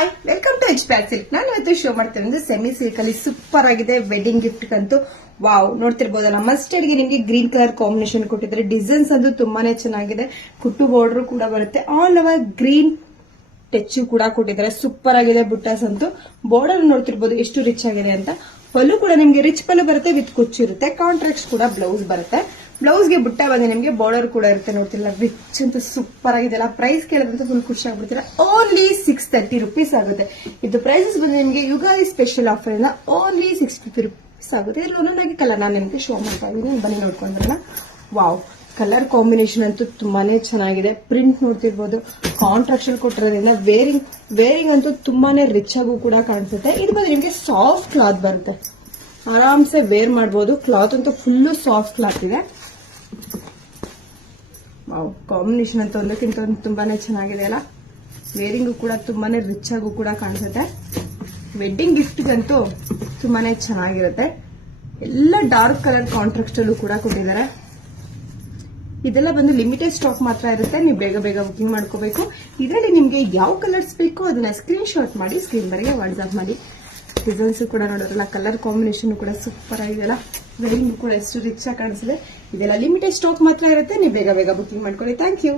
Hi, welcome to H pack silk. ನಾನು ಇವತ್ತು show ಮಾಡ್ತೇನೆ ಸೆಮಿ ಸಿಲ್ಕ್ ಅಲ್ಲಿ ಸೂಪರ್ ಆಗಿದೆ ವೆಡ್ಡಿಂಗ್ ಗಿಫ್ಟ್ ಅಂತೂ. ವಾವ್, ನೋಡ್ತಿರ್ಬೋದಲ್ಲ, ಮಸ್ಟರ್ಡ್ ಗೆ ನಿಮಗೆ ಗ್ರೀನ್ ಕಲರ್ ಕಾಂಬಿನೇಷನ್ ಕೊಟ್ಟಿದ್ದಾರೆ. ಡಿಸೈನ್ಸ್ ಅಂತೂ ತುಂಬಾನೇ ಚೆನ್ನಾಗಿದೆ. ಕುಟ್ಟು ಬಾರ್ಡರ್ ಕೂಡ ಬರುತ್ತೆ. ಆಲ್ ಓವರ್ ಗ್ರೀನ್ ಟಚ್ ಕೂಡ ಕೊಟ್ಟಿದ್ದಾರೆ. ಸೂಪರ್ ಆಗಿದೆ. ಬುಟ್ಟಾಸ್ ಅಂತೂ ಬಾರ್ಡರ್ ನೋಡ್ತಿರ್ಬೋದು ಎಷ್ಟು ರಿಚ್ ಆಗಿದೆ ಅಂತ. ಪಲ್ಲು ಕೂಡ ನಿಮಗೆ ರಿಚ್ ಪಲ್ಲು ಬರುತ್ತೆ ವಿತ್ ಕುಚ್ಚು ಇರುತ್ತೆ. ಕಾಂಟ್ರಾಕ್ಟ್ ಕೂಡ ಬ್ಲೌಸ್ ಬರುತ್ತೆ. ಬ್ಲೌಸ್ಗೆ ಬುಟ್ಟ ಬಂದು ನಿಮಗೆ ಬಾರ್ಡರ್ ಕೂಡ ಇರುತ್ತೆ. ನೋಡ್ತಿಲ್ಲ, ರಿಚ್ ಅಂತ ಸೂಪರ್ ಆಗಿದೆ. ಪ್ರೈಸ್ ಕೇಳಿದ್ರೆ ಫುಲ್ ಖುಷಿ ಆಗ್ಬಿಡ್ತೀರಾ. ಓನ್ಲಿ 630 rupees ಆಗುತ್ತೆ. ಇದು ಪ್ರೈಸಸ್ ಬಂದು ನಿಮಗೆ ಯುಗಾದಿ ಸ್ಪೆಷಲ್ ಆಫರ್ ಇಂದ ಓನ್ಲಿ 650 rupees ಆಗುತ್ತೆ. ಇದ್ರಲ್ಲಿ ಒಂದೊಂದಾಗಿ ಕಲರ್ ನಾನು ನಿಮಗೆ ಶೋ ಮಾಡ್ತಾ ಇದ್ದೀನಿ, ಬನ್ನಿ ನೋಡ್ಕೊಂಡ್ರಲ್ಲ. ವಾವ್, ಕಲರ್ ಕಾಂಬಿನೇಷನ್ ಅಂತೂ ತುಂಬಾನೇ ಚೆನ್ನಾಗಿದೆ. ಪ್ರಿಂಟ್ ನೋಡ್ತಿರ್ಬೋದು, ಕಾಂಟ್ರಾಕ್ಟ್ ಕೊಟ್ಟಿರೋದ್ರಿಂದ ವೇರಿಂಗ್ ಅಂತೂ ತುಂಬಾನೇ ರಿಚ್ ಆಗು ಕೂಡ ಕಾಣಿಸುತ್ತೆ. ಇದು ಬಂದು ನಿಮಗೆ ಸಾಫ್ಟ್ ಕ್ಲಾತ್ ಬರುತ್ತೆ, ಆರಾಮ್ಸೆ ವೇರ್ ಮಾಡಬಹುದು. ಕ್ಲಾತ್ ಅಂತೂ ಫುಲ್ ಸಾಫ್ಟ್ ಕ್ಲಾತ್ ಇದೆ. ವಾವ್, ಕಾಂಬಿನೇಷನ್ ಅಂತ ಒಂದಕ್ಕಿಂತ ಒಂದು ತುಂಬಾನೇ ಚೆನ್ನಾಗಿದೆ ಅಲ್ಲ. ವೇರಿಂಗು ಕೂಡ ತುಂಬಾನೇ ರಿಚ್ ಆಗು ಕೂಡ ಕಾಣಿಸುತ್ತೆ. ವೆಡ್ಡಿಂಗ್ ಗಿಫ್ಟ್ಗಂತೂ ತುಂಬಾನೇ ಚೆನ್ನಾಗಿರುತ್ತೆ. ಎಲ್ಲ ಡಾರ್ಕ್ ಕಲರ್ ಕಾಂಟ್ರಾಕ್ಟ್ ಅಲ್ಲೂ ಕೂಡ ಕೊಟ್ಟಿದ್ದಾರೆ. ಇದೆಲ್ಲ ಬಂದು ಲಿಮಿಟೆಡ್ ಸ್ಟಾಕ್ ಮಾತ್ರ ಇರುತ್ತೆ. ನೀವು ಬೇಗ ಬೇಗ ಬುಕಿಂಗ್ ಮಾಡ್ಕೋಬೇಕು. ಇದರಲ್ಲಿ ನಿಮಗೆ ಯಾವ ಕಲರ್ಸ್ ಬೇಕೋ ಅದನ್ನ ಸ್ಕ್ರೀನ್ ಶಾಟ್ ಮಾಡಿ ಸ್ಕ್ರೀನ್ ಬರೆಗೆ ವಾಟ್ಸ್ಆಪ್ ಮಾಡಿ. ಡಿಸೈನ್ಸ್ ಕೂಡ ನೋಡೋರಲ್ಲ, ಕಲರ್ ಕಾಂಬಿನೇಷನ್ ಕೂಡ ಸೂಪರ್ ಆಗಿದೆಯಲ್ಲ. ವೇರಿಂಗ್ ಕೂಡ ಎಷ್ಟು ರಿಚ್ ಆಗಿ ಕಾಣಿಸಿದೆ. ಇದೆಲ್ಲ ಲಿಮಿಟೆಡ್ ಸ್ಟಾಕ್ ಮಾತ್ರ ಇರುತ್ತೆ. ನೀವು ಬೇಗ ಬೇಗ ಬುಕಿಂಗ್ ಮಾಡ್ಕೊಳ್ಳಿ. Thank you.